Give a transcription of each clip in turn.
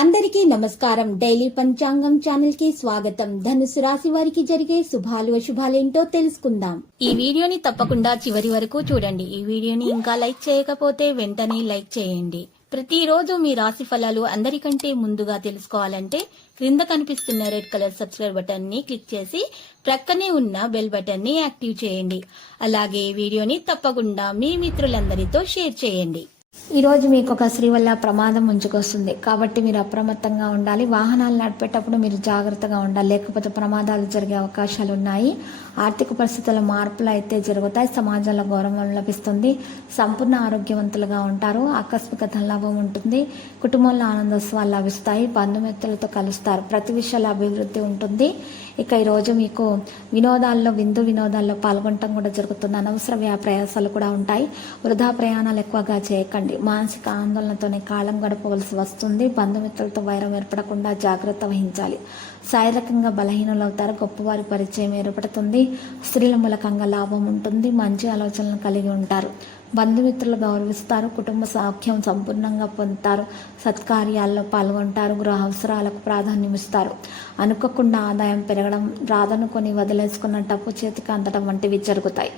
అందరికీ నమస్కారం. డైలీ పంచాంగం ఛానల్ కి స్వాగతం. ధనుసు రాశి వారికి జరిగే శుభాలు అశుభాలేంటో తెలుసుకుందాం. ఈ వీడియోని తప్పకుండా చివరి వరకు చూడండి. ఈ వీడియోని ఇంకా లైక్ చేయకపోతే వెంటనే లైక్ చేయండి. ప్రతిరోజు మీ రాశి ఫలాలు అందరికంటే ముందుగా తెలుసుకోవాలంటే క్రింద కనిపిస్తున్న రెడ్ కలర్ సబ్స్క్రైబ్ బటన్ ని క్లిక్ చేసి ప్రక్కనే ఉన్న బెల్ బటన్ ని యాక్టివ్ చేయండి. అలాగే వీడియోని తప్పకుండా మీ మిత్రులందరితో షేర్ చేయండి. ఈ రోజు మీకు ఒక స్త్రీ వల్ల ప్రమాదం ముంచుకొస్తుంది కాబట్టి మీరు అప్రమత్తంగా ఉండాలి. వాహనాలు నడిపేటప్పుడు మీరు జాగ్రత్తగా ఉండాలి, లేకపోతే ప్రమాదాలు జరిగే అవకాశాలు ఉన్నాయి. ఆర్థిక పరిస్థితుల మార్పులు అయితే జరుగుతాయి. సమాజంలో గౌరవం లభిస్తుంది. సంపూర్ణ ఆరోగ్యవంతులుగా ఉంటారు. ఆకస్మిక ధనలాభం ఉంటుంది. కుటుంబంలో ఆనందోత్సవాలు లభిస్తాయి. బంధుమిత్రులతో కలుస్తారు. ప్రతి విషయాల అభివృద్ధి ఉంటుంది. ఇక ఈరోజు మీకు విందు వినోదాల్లో పాల్గొనడం కూడా జరుగుతుంది. అనవసర ప్రయాసాలు కూడా ఉంటాయి. వృధా ప్రయాణాలు ఎక్కువగా చేయకండి. మానసిక ఆందోళనతోనే కాలం గడపవలసి వస్తుంది. బంధుమిత్రులతో వైరం ఏర్పడకుండా జాగ్రత్త వహించాలి. శారీరకంగా బలహీనులవుతారు. గొప్పవారి పరిచయం ఏర్పడుతుంది. స్త్రీల మూలకంగా లాభం ఉంటుంది. మంచి ఆలోచనలు కలిగి ఉంటారు. బంధుమిత్రులు గౌరవిస్తారు. కుటుంబ సౌఖ్యం సంపూర్ణంగా పొందుతారు. సత్కార్యాల్లో పాల్గొంటారు. గృహ అవసరాలకు ప్రాధాన్యం ఇస్తారు. అనుకోకుండా ఆదాయం పెరగడం, రాదనుకొని వదిలేసుకున్న డబ్బు చేతికి అందడం వంటివి జరుగుతాయి.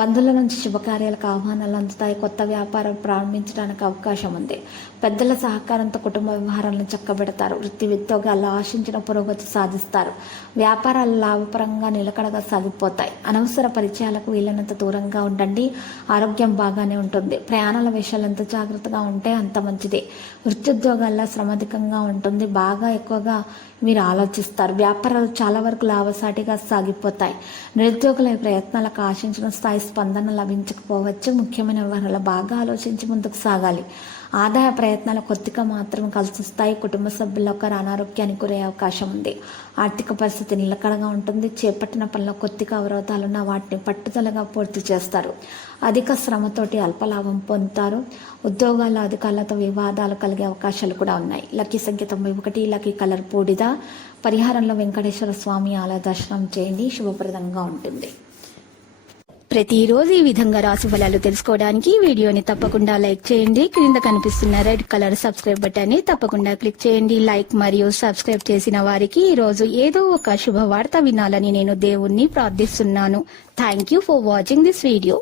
బంధువుల నుంచి శుభకార్యాలకు ఆహ్వానాలు అందుతాయి. కొత్త వ్యాపారం ప్రారంభించడానికి అవకాశం ఉంది. పెద్దల సహకారంతో కుటుంబ వ్యవహారాలను చక్కబెడతారు. వృత్తి ఉద్యోగాల్లో ఆశించిన పురోగతి సాధిస్తారు. వ్యాపారాలు లాభపరంగా నిలకడగా సాగిపోతాయి. అనవసర పరిచయాలకు వీలైనంత దూరంగా ఉండండి. ఆరోగ్యం బాగానే ఉంటుంది. ప్రయాణాల విషయాలు ఎంత జాగ్రత్తగా ఉంటే అంత మంచిది. వృత్తిద్యోగాల్లో శ్రమధికంగా ఉంటుంది. బాగా ఎక్కువగా మీరు ఆలోచిస్తారు. వ్యాపారాలు చాలా వరకు లాభసాటిగా సాగిపోతాయి. నిరుద్యోగుల ప్రయత్నాలకు ఆశించిన స్థాయి స్పందన లభించకపోవచ్చు. ముఖ్యమైన వ్యవహారాలు బాగా ఆలోచించి ముందుకు సాగాలి. ఆదాయ ప్రయత్నాలు కొద్దిగా మాత్రం కలిసిస్తాయి. కుటుంబ సభ్యుల ఒకరు అనారోగ్యానికి గురయ్యే అవకాశం ఉంది. ఆర్థిక పరిస్థితి నిలకడగా ఉంటుంది. చేపట్టిన పనిలో కొద్దిగా అవరోధాలున్న వాటిని పట్టుదలగా పూర్తి చేస్తారు. అధిక శ్రమతోటి అల్పలాభం పొందుతారు. ఉద్యోగాల అధికారులతో వివాదాలు కలిగే అవకాశాలు కూడా ఉన్నాయి. లక్కీ సంఖ్య 91. లక్కీ కలర్ బూడిద. పరిహారంలో వెంకటేశ్వర స్వామి ఆలయ దర్శనం చేయండి. శుభప్రదంగా ఉంటుంది. ప్రతిరోజు ఈ విధంగా రాశి ఫలాలు తెలుసుకోవడానికి వీడియోని తప్పకుండా లైక్ చేయండి. క్రింద కనిపిస్తున్న రెడ్ కలర్ సబ్స్క్రైబ్ బటన్ ని తప్పకుండా క్లిక్ చేయండి. లైక్ మరియు సబ్స్క్రైబ్ చేసిన వారికి ఈ రోజు ఏదో ఒక శుభవార్త వినాలని నేను దేవుణ్ణి ప్రార్థిస్తున్నాను. Thank you for watching this video.